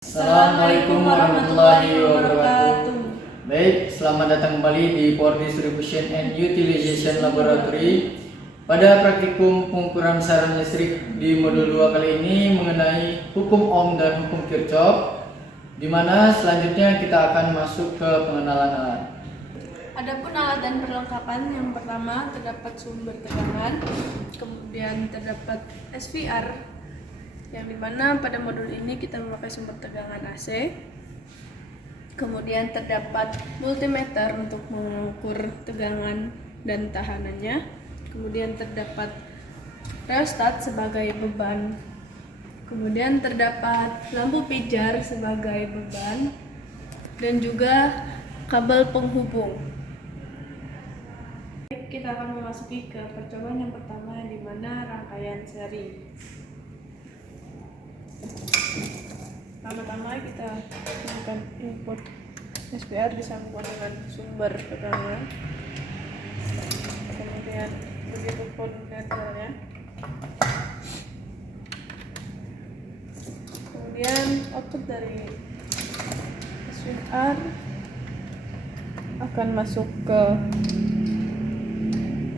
Assalamualaikum warahmatullahi wabarakatuh. Baik, selamat datang kembali di Power Distribution and Utilization Laboratory. Pada praktikum pengukuran besaran listrik di modul 2 kali ini mengenai hukum Ohm dan hukum Kirchhoff, di mana selanjutnya kita akan masuk ke pengenalan alat. Adapun alat dan perlengkapan, yang pertama terdapat sumber tegangan, kemudian terdapat SVR, yang dimana pada modul ini kita memakai sumber tegangan AC. Kemudian terdapat multimeter untuk mengukur tegangan dan tahanannya. Kemudian terdapat rheostat sebagai beban. Kemudian terdapat lampu pijar sebagai beban dan juga kabel penghubung. Kita akan memasuki ke percobaan yang pertama, di mana rangkaian seri. Pertama-tama kita gunakan input SPR disambungkan dengan sumber tegangan, kemudian begitu pun meternya, kemudian output dari SPR akan masuk ke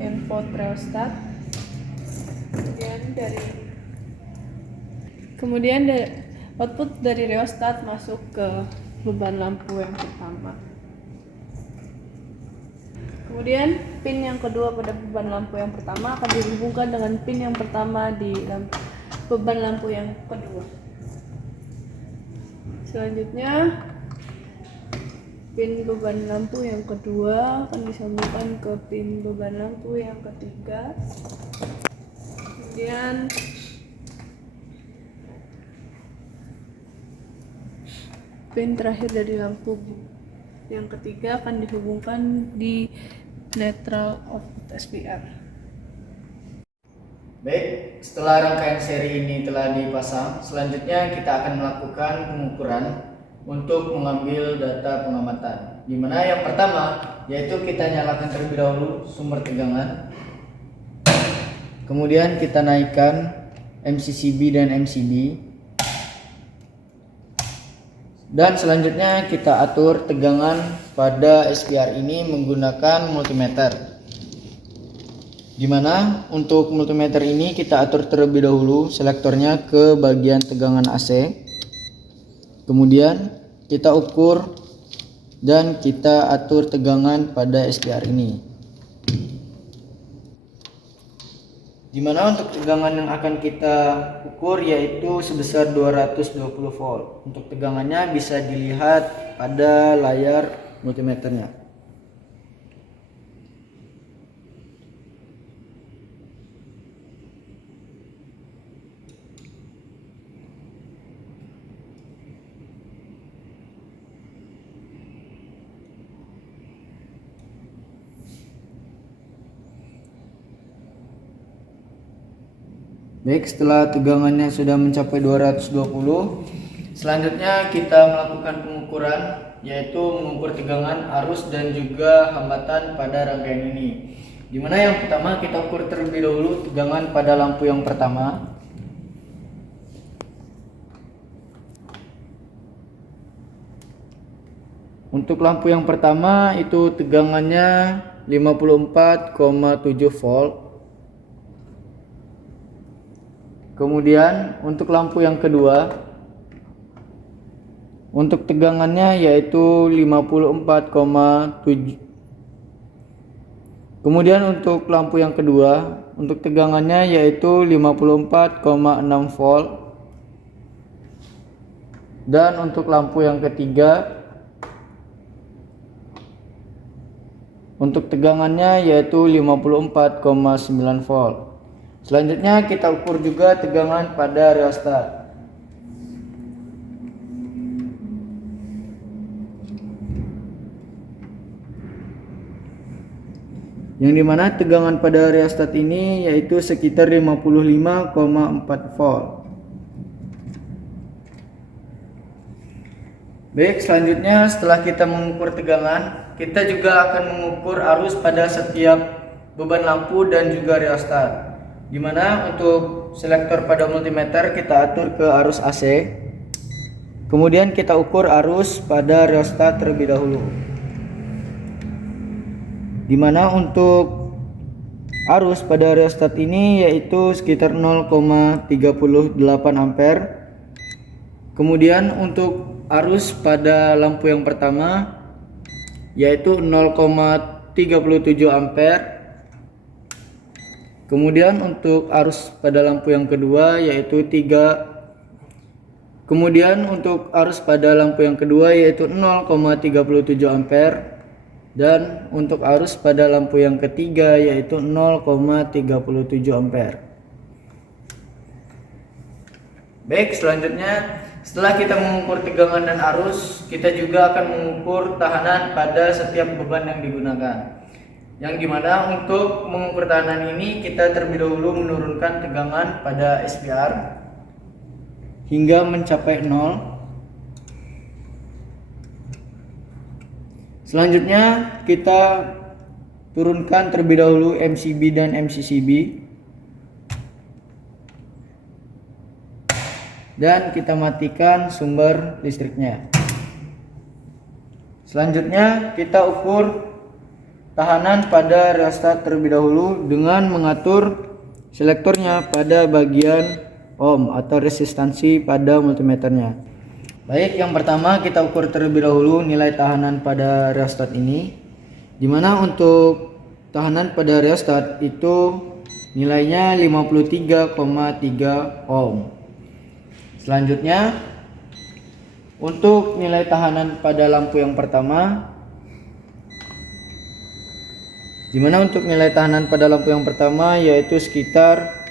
input rheostat, kemudian output dari rheostat masuk ke beban lampu yang pertama. Kemudian pin yang kedua pada beban lampu yang pertama akan dihubungkan dengan pin yang pertama di beban lampu yang kedua. Selanjutnya pin beban lampu yang kedua akan disambungkan ke pin beban lampu yang ketiga. Kemudian pin terakhir dari lampu yang ketiga akan dihubungkan di neutral output SPR. Baik, setelah rangkaian seri ini telah dipasang, selanjutnya kita akan melakukan pengukuran untuk mengambil data pengamatan. Di mana yang pertama yaitu kita nyalakan terlebih dahulu sumber tegangan. Kemudian kita naikkan MCCB dan MCB. Dan selanjutnya kita atur tegangan pada SPR ini menggunakan multimeter. Di mana untuk multimeter ini kita atur terlebih dahulu selektornya ke bagian tegangan AC. Kemudian kita ukur dan kita atur tegangan pada SPR ini. Di mana untuk tegangan yang akan kita ukur yaitu sebesar 220 volt. Untuk tegangannya bisa dilihat pada layar multimeternya. Baik, setelah tegangannya sudah mencapai 220, selanjutnya kita melakukan pengukuran, yaitu mengukur tegangan, arus, dan juga hambatan pada rangkaian ini. Dimana yang pertama kita ukur terlebih dahulu tegangan pada lampu yang pertama. Untuk lampu yang pertama itu tegangannya 54,7 volt. Kemudian untuk lampu yang kedua, untuk tegangannya yaitu 54,7. Kemudian untuk lampu yang kedua, untuk tegangannya yaitu 54,6 volt. Dan untuk lampu yang ketiga, untuk tegangannya yaitu 54,9 volt. Selanjutnya kita ukur juga tegangan pada rheostat. Yang dimana tegangan pada rheostat ini yaitu sekitar 55,4 volt. Baik, selanjutnya setelah kita mengukur tegangan, kita juga akan mengukur arus pada setiap beban lampu dan juga rheostat. Di mana untuk selektor pada multimeter kita atur ke arus AC. Kemudian kita ukur arus pada rheostat terlebih dahulu. Dimana untuk arus pada rheostat ini yaitu sekitar 0,38 ampere. Kemudian untuk arus pada lampu yang pertama yaitu 0,37 ampere. Kemudian untuk arus pada lampu yang kedua yaitu 0,37 ampere, dan untuk arus pada lampu yang ketiga yaitu 0,37 ampere. Baik, selanjutnya setelah kita mengukur tegangan dan arus, kita juga akan mengukur tahanan pada setiap beban yang digunakan. Yang dimana untuk mengukur tahanan ini kita terlebih dahulu menurunkan tegangan pada SPR hingga mencapai 0. Selanjutnya kita turunkan terlebih dahulu MCB dan MCCB, dan kita matikan sumber listriknya. Selanjutnya kita ukur tahanan pada rheostat terlebih dahulu dengan mengatur selektornya pada bagian ohm atau resistansi pada multimeternya. Baik, yang pertama kita ukur terlebih dahulu nilai tahanan pada rheostat ini, dimana untuk tahanan pada rheostat itu nilainya 53,3 ohm. Selanjutnya untuk nilai tahanan pada lampu yang pertama, dimana untuk nilai tahanan pada lampu yang pertama yaitu sekitar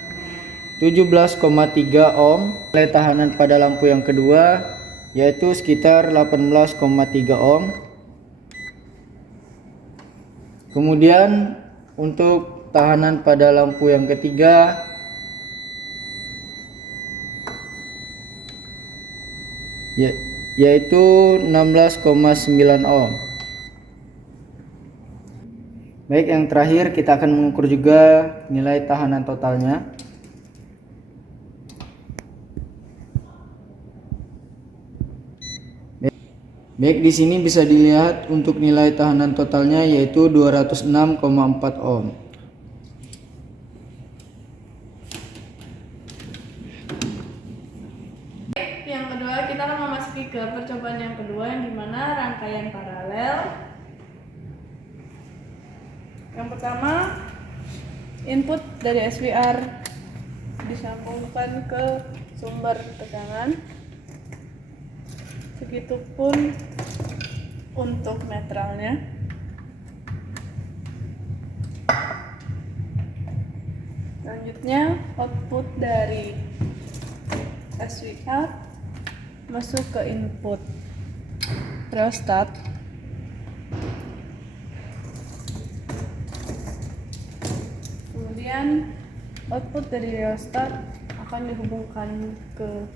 17,3 ohm. Nilai tahanan pada lampu yang kedua yaitu sekitar 18,3 ohm. Kemudian untuk tahanan pada lampu yang ketiga yaitu 16,9 ohm. Baik, yang terakhir kita akan mengukur juga nilai tahanan totalnya. Baik, di sini bisa dilihat untuk nilai tahanan totalnya yaitu 206,4 ohm. Yang kedua, kita akan memasuki ke percobaan yang kedua, yang dimana rangkaian paralel. Yang pertama, input dari SPR disambungkan ke sumber tegangan. Begitupun untuk netralnya. Selanjutnya, output dari SPR masuk ke input rheostat. Kemudian output dari rheostat akan dihubungkan ke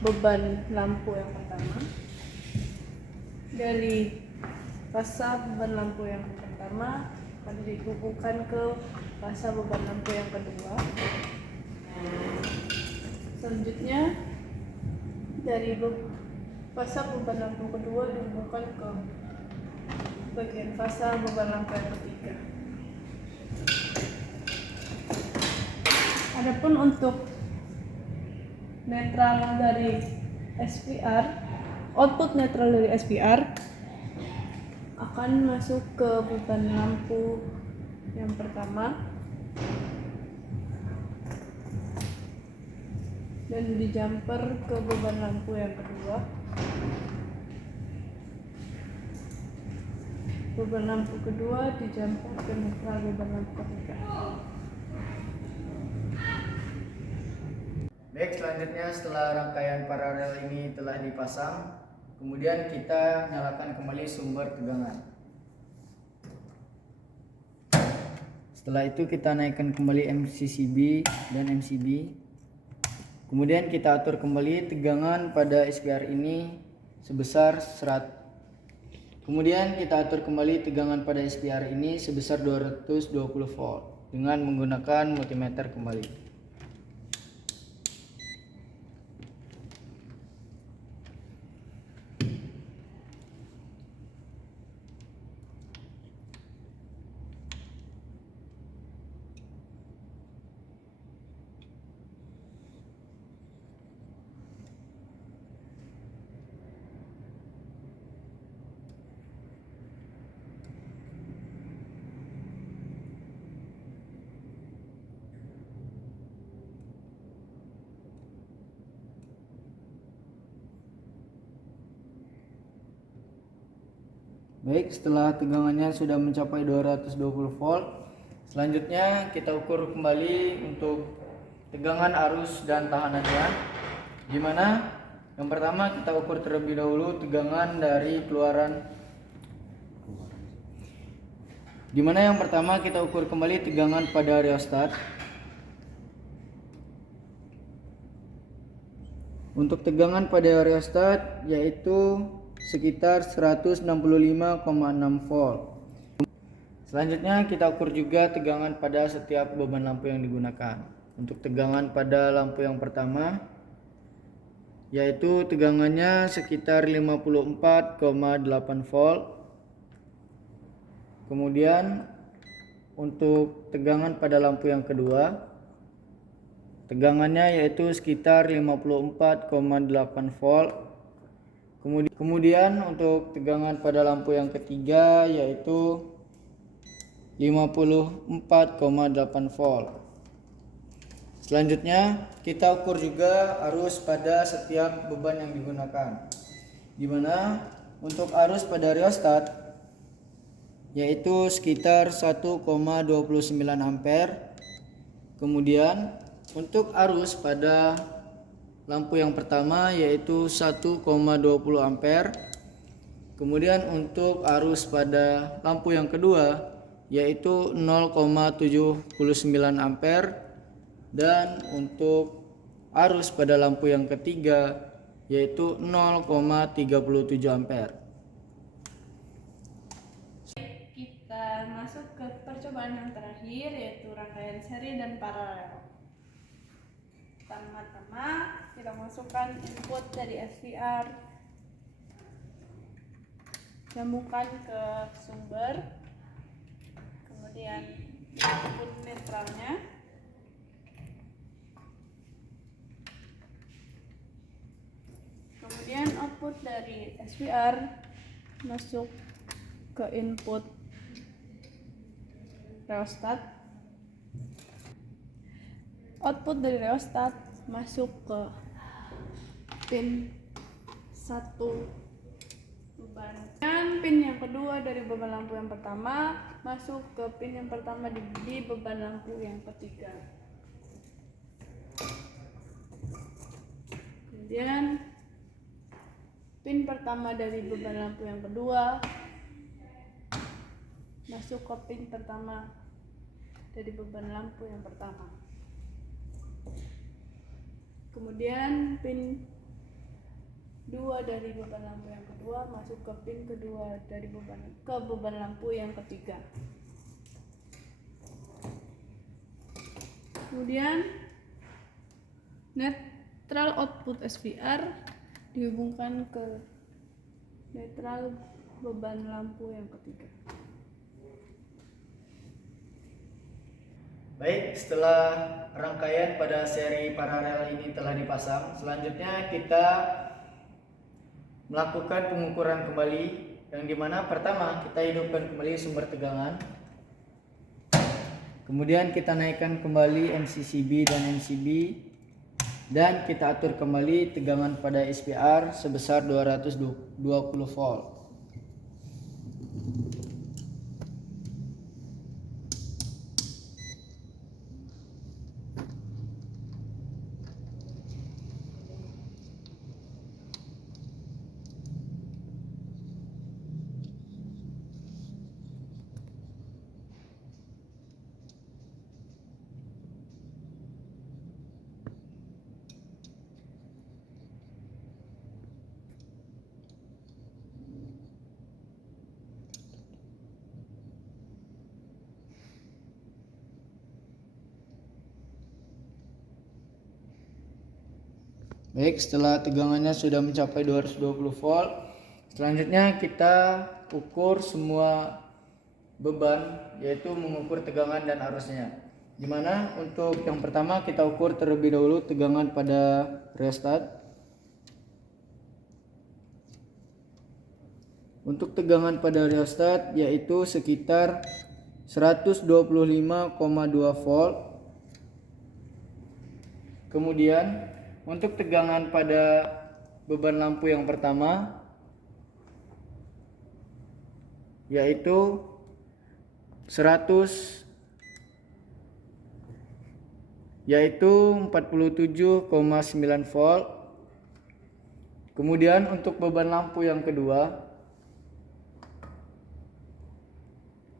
beban lampu yang pertama. Dari fasa beban lampu yang pertama akan dihubungkan ke fasa beban lampu yang kedua. Selanjutnya dari fasa beban lampu kedua dihubungkan ke bagian fasa beban lampu yang ketiga. Adapun untuk netral dari SPR, output netral dari SPR akan masuk ke beban lampu yang pertama dan dijumper ke beban lampu yang kedua. Beban lampu kedua dijumper ke netral beban lampu ketiga. Baik, selanjutnya setelah rangkaian paralel ini telah dipasang, kemudian kita nyalakan kembali sumber tegangan. Setelah itu kita naikkan kembali MCCB dan MCB. Kemudian kita atur kembali tegangan pada SPR ini sebesar 100. Kemudian kita atur kembali tegangan pada SPR ini sebesar 220 volt dengan menggunakan multimeter kembali. Baik, setelah tegangannya sudah mencapai 220 volt, selanjutnya kita ukur kembali untuk tegangan arus dan tahanannya. Dimana yang pertama kita ukur terlebih dahulu tegangan dari keluaran. Dimana yang pertama kita ukur kembali tegangan pada rheostat. Untuk tegangan pada rheostat yaitu sekitar 165,6 volt. Selanjutnya kita ukur juga tegangan pada setiap beban lampu yang digunakan. Untuk tegangan pada lampu yang pertama yaitu tegangannya sekitar 54,8 volt. Kemudian untuk tegangan pada lampu yang kedua, tegangannya yaitu sekitar 54,8 volt. Kemudian untuk tegangan pada lampu yang ketiga yaitu 54,8 volt. Selanjutnya kita ukur juga arus pada setiap beban yang digunakan. Dimana untuk arus pada rheostat yaitu sekitar 1,29 ampere. Kemudian untuk arus pada lampu yang pertama yaitu 1,20 ampere. Kemudian untuk arus pada lampu yang kedua yaitu 0,79 ampere. Dan untuk arus pada lampu yang ketiga yaitu 0,37 ampere. Kita masuk ke percobaan yang terakhir yaitu rangkaian seri dan paralel. Pertama-tama kita masukkan input dari SVR, sambungkan ke sumber, kemudian input netralnya, kemudian output dari SVR masuk ke input rheostat, output dari rheostat masuk ke pin 1 beban, dan pin yang kedua dari beban lampu yang pertama masuk ke pin yang pertama di beban lampu yang ketiga. Kemudian pin pertama dari beban lampu yang kedua masuk ke pin pertama dari beban lampu yang pertama. Kemudian pin 2 dari beban lampu yang kedua masuk ke pin kedua dari beban lampu yang ketiga. Kemudian netral output SVR dihubungkan ke netral beban lampu yang ketiga. Baik, setelah rangkaian pada seri paralel ini telah dipasang, selanjutnya kita melakukan pengukuran kembali, yang dimana pertama kita hidupkan kembali sumber tegangan, kemudian kita naikkan kembali MCCB dan MCB, dan kita atur kembali tegangan pada SPR sebesar 220 volt. Baik, setelah tegangannya sudah mencapai 220 volt, selanjutnya kita ukur semua beban, yaitu mengukur tegangan dan arusnya. Dimana untuk yang pertama kita ukur terlebih dahulu tegangan pada rheostat. Untuk tegangan pada rheostat yaitu sekitar 125,2 volt. Kemudian untuk tegangan pada beban lampu yang pertama yaitu 100 yaitu 47,9 volt. Kemudian untuk beban lampu yang kedua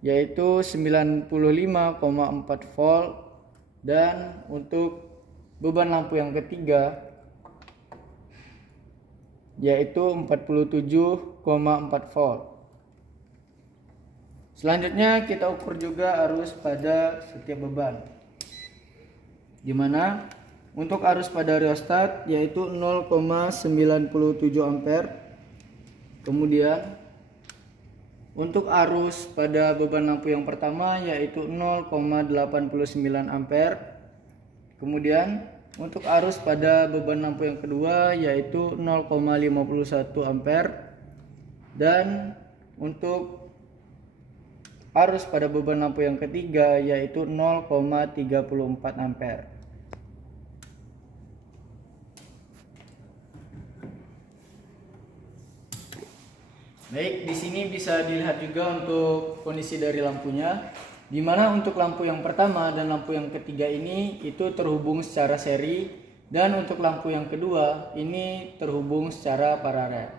yaitu 95,4 volt, dan untuk beban lampu yang ketiga yaitu 47,4 volt. Selanjutnya kita ukur juga arus pada setiap beban, di mana untuk arus pada rheostat yaitu 0,97 ampere. Kemudian untuk arus pada beban lampu yang pertama yaitu 0,89 ampere. Kemudian untuk arus pada beban lampu yang kedua yaitu 0,51 ampere. Dan untuk arus pada beban lampu yang ketiga yaitu 0,34 ampere. Baik, di sini bisa dilihat juga untuk kondisi dari lampunya, di mana untuk lampu yang pertama dan lampu yang ketiga ini itu terhubung secara seri, dan untuk lampu yang kedua ini terhubung secara paralel.